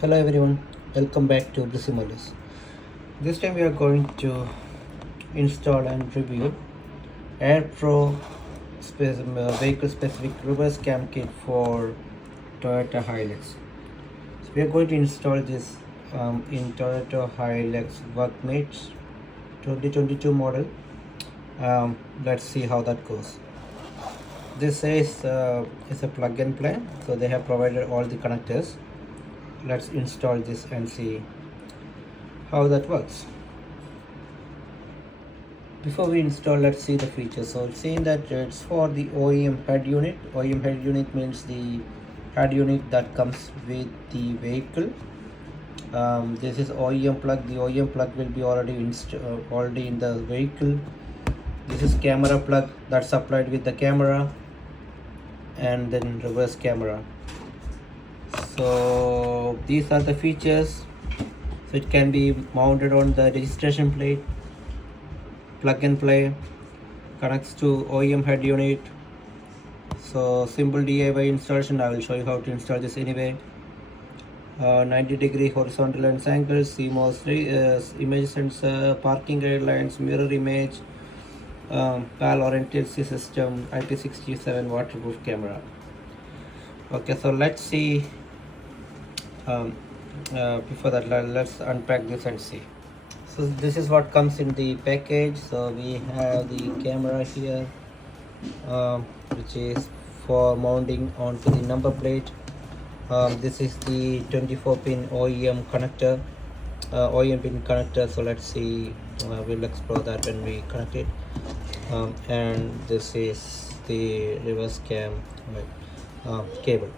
Hello everyone, welcome back to Blissimolis. This time we are going to install and review Aerpro vehicle specific reverse cam kit for Toyota Hilux. So we are going to install this in Toyota Hilux Workmates 2022 model. Let's see how that goes. This is a plug and play, so they have provided all the connectors. Let's install this and see how that works. Before we install, let's see the features. So it's saying that it's for the OEM head unit. OEM head unit means the head unit that comes with the vehicle. This is OEM plug. The OEM plug will be already in the vehicle. This is camera plug that's supplied with the camera, and then reverse camera. So these are the features. So it can be mounted on the registration plate, plug and play, connects to OEM head unit. So simple DIY installation. I will show you how to install this anyway. 90-degree horizontal lens angle, CMOS image sensor, parking guidelines, mirror image, PAL orientation system, IP67 waterproof camera. Okay, so let's see. Before that, let's unpack this and see. So this is what comes in the package. So we have the camera here, which is for mounting onto the number plate. This is the 24-pin OEM connector, OEM pin connector. So let's see, we'll explore that when we connect it. And this is the reverse cam cable.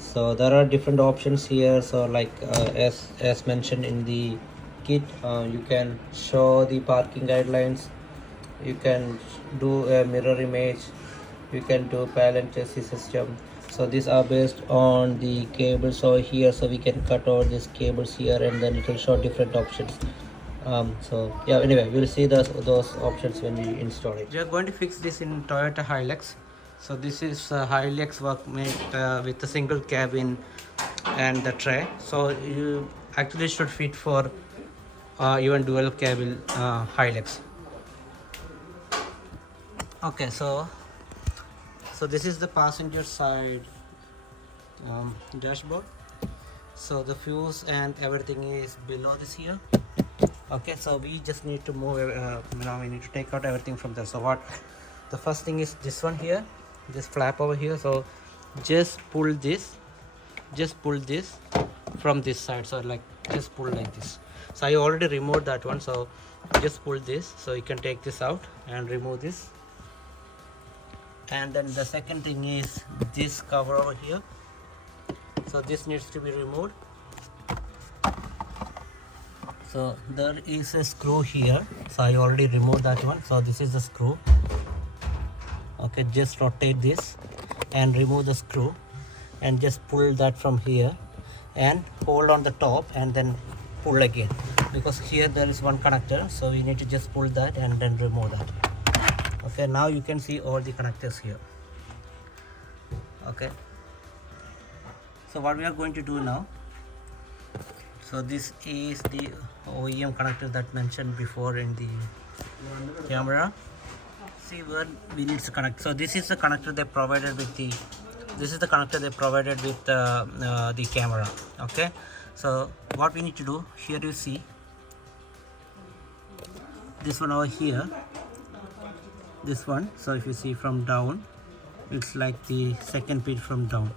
So there are different options here. So like as mentioned in the kit, you can show the parking guidelines, you can do a mirror image, you can do parallel chassis system. So these are based on the cables over here, so we can cut all these cables here and then it will show different options. So yeah, anyway, we'll see those options when we install it. We are going to fix this in Toyota Hilux. So this is a Hilux Workmate with a single cabin and the tray. So you actually should fit for even dual cabin Hilux. Okay, so this is the passenger side dashboard. So the fuse and everything is below this here. Okay, so we just need to move, now we need to take out everything from there. So what the first thing is this one here, this flap over here. So just pull this from this side. So like just pull like this. So I already removed that one, so just pull this, so you can take this out and remove this. And then the second thing is this cover over here. So this needs to be removed. So there is a screw here, so I already removed that one. So this is the screw. Okay, just rotate this and remove the screw and just pull that from here and hold on the top and then pull again, because here there is one connector, so we need to just pull that and then remove that. Okay, now you can see all the connectors here. Okay, so what we are going to do now, so this is the OEM connector that mentioned before in the camera. See where we need to connect. So this is the connector they provided with the the camera. Okay, so what we need to do here, you see this one over here, this one. So if you see from down, it's like the second pin from down.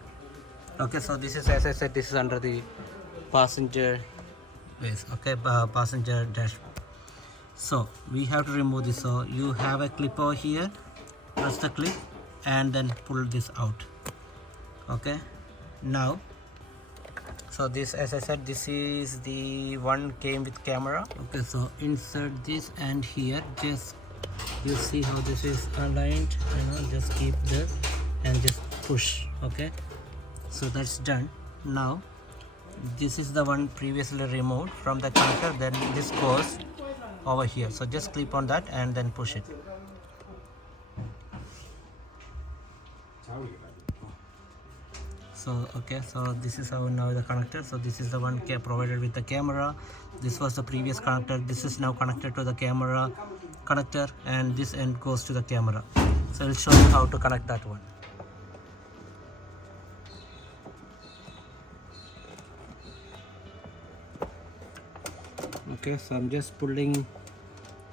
Okay, so this is, as I said, this is under the passenger base. Okay, passenger dashboard. So we have to remove this. So you have a clip over here, press the clip and then pull this out. Okay, now, so this, as I said, this is the one came with camera. Okay, so insert this and here, just see how this is aligned, just keep there and just push. Okay, so that's done. Now this is the one previously removed from the connector, then this goes over here. So just clip on that and then push it. So okay, so this is how now the connector. So this is the one provided with the camera. This was the previous connector. This is now connected to the camera connector, and this end goes to the camera. So I'll show you how to connect that one. Okay, so I'm just pulling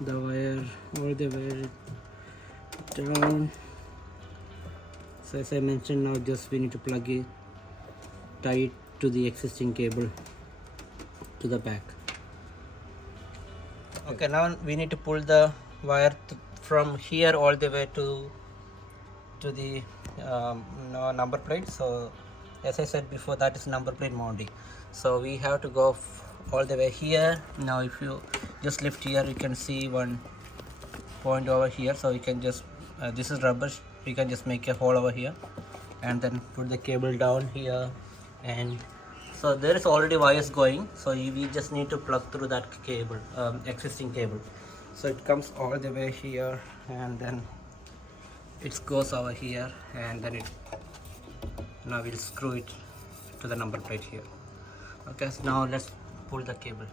the wire all the way down. So as I mentioned, now just we need to plug it, tie it to the existing cable to the back. Okay, now we need to pull the wire from here all the way to the number plate. So as I said before, that is number plate mounting. So we have to go all the way here. Now if you just lift here, you can see one point over here. So you can just this is rubber, you can just make a hole over here and then put the cable down here. And so there is already wires going, so we just need to plug through that cable, existing cable. So it comes all the way here, and then it goes over here, and then now we'll screw it to the number plate here. Okay, so now let's pull the cable.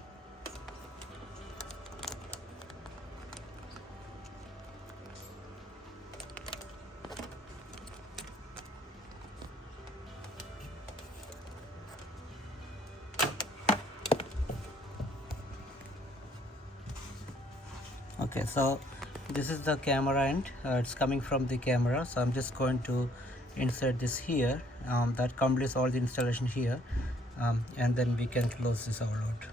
Okay, so this is the camera end. It's coming from the camera, so I'm just going to insert this here. That completes all the installation here, and then we can close this all out.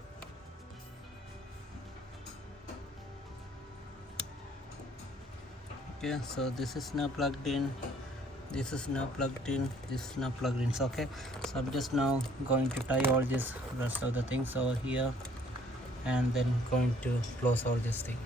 Okay, so this is now plugged in, this is now plugged in, this is now plugged in. So okay, so I'm just now going to tie all this rest of the things over here, and then going to close all this thing.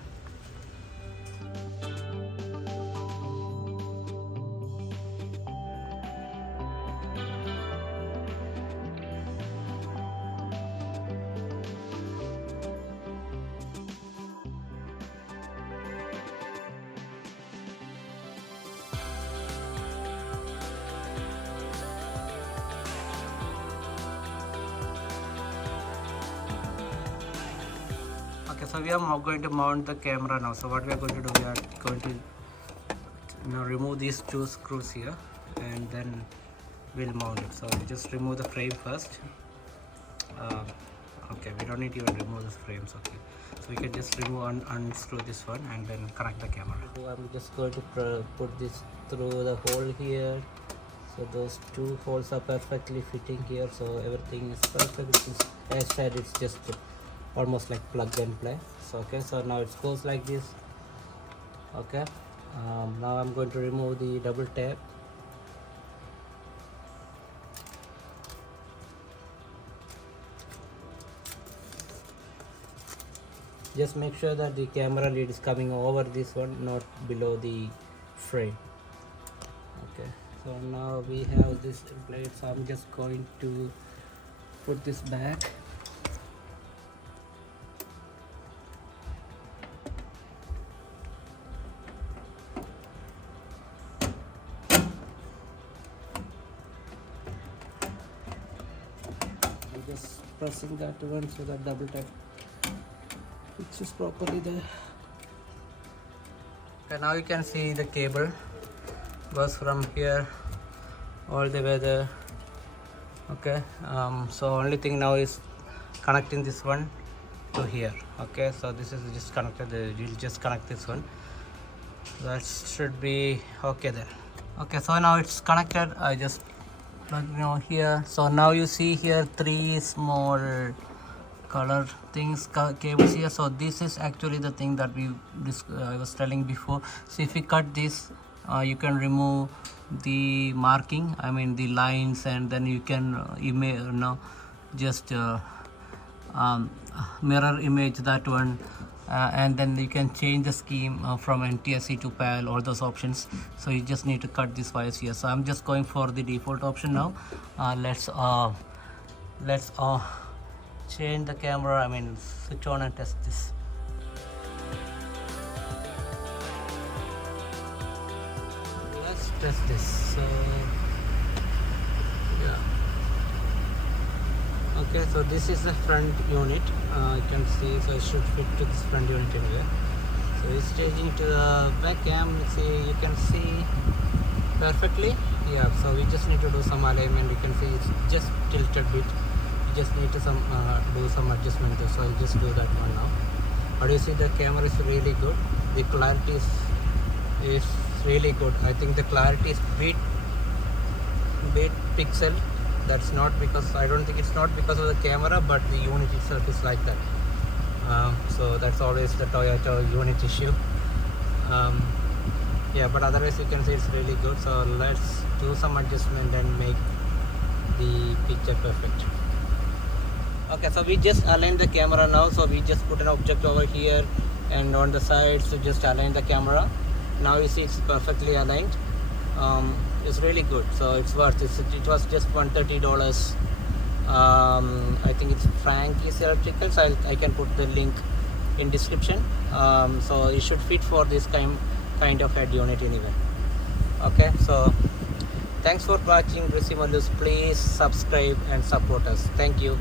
Okay, so we are going to mount the camera now. So what we are going to do, we are going to remove these two screws here, and then we'll mount it. So we just remove the frame first. Okay, we don't need to even remove the frames. Okay, so we can just remove and unscrew this one, and then connect the camera. So I'm just going to put this through the hole here. So those two holes are perfectly fitting here, so everything is perfect. As I said, it's just almost like plug and play. So okay, so now it goes like this. Okay, now I'm going to remove the double tap. Just make sure that the camera lid is coming over this one, not below the frame. Okay, so now we have this in place. So I'm just going to put this back. I'm just pressing that one so that double tap fixes properly there. Okay, now you can see the cable goes from here all the way there. Okay, so only thing now is connecting this one to here. Okay, so this is just connected. You'll just connect this one. That should be okay there. Okay, so now it's connected. I just plug here. So now you see here three small color things, cables here. So this is actually the thing that I was telling before. So if you cut this, you can remove the marking, I mean the lines, and then you can just mirror image that one, and then you can change the scheme from NTSC to PAL, all those options. So you just need to cut these wires here. So I'm just going for the default option now. Let's change the camera, I mean switch on and test this. Let's test this. So yeah. Okay, so this is the front unit. You can see, so it should fit to this front unit anyway. So it's changing to the back cam. See, you can see perfectly. Yeah, so we just need to do some alignment. You can see it's just tilted bit. You just need to do some adjustment. So I'll just do that one now. But you see the camera is really good. The clarity is really good. I think the clarity is bit pixel. That's not because, I don't think it's not because of the camera, but the unit itself is like that. So that's always the Toyota unit issue. Yeah, but otherwise you can see it's really good. So let's do some adjustment and make the picture perfect. Okay, so we just aligned the camera now. So we just put an object over here and on the sides to just align the camera. Now you see it's perfectly aligned. It's really good, so it's worth it. It was just $130. I think it's Frankie's Electrical, so I can put the link in description. So it should fit for this kind of head unit anyway. Okay, so thanks for watching Malus. Please subscribe and support us. Thank you.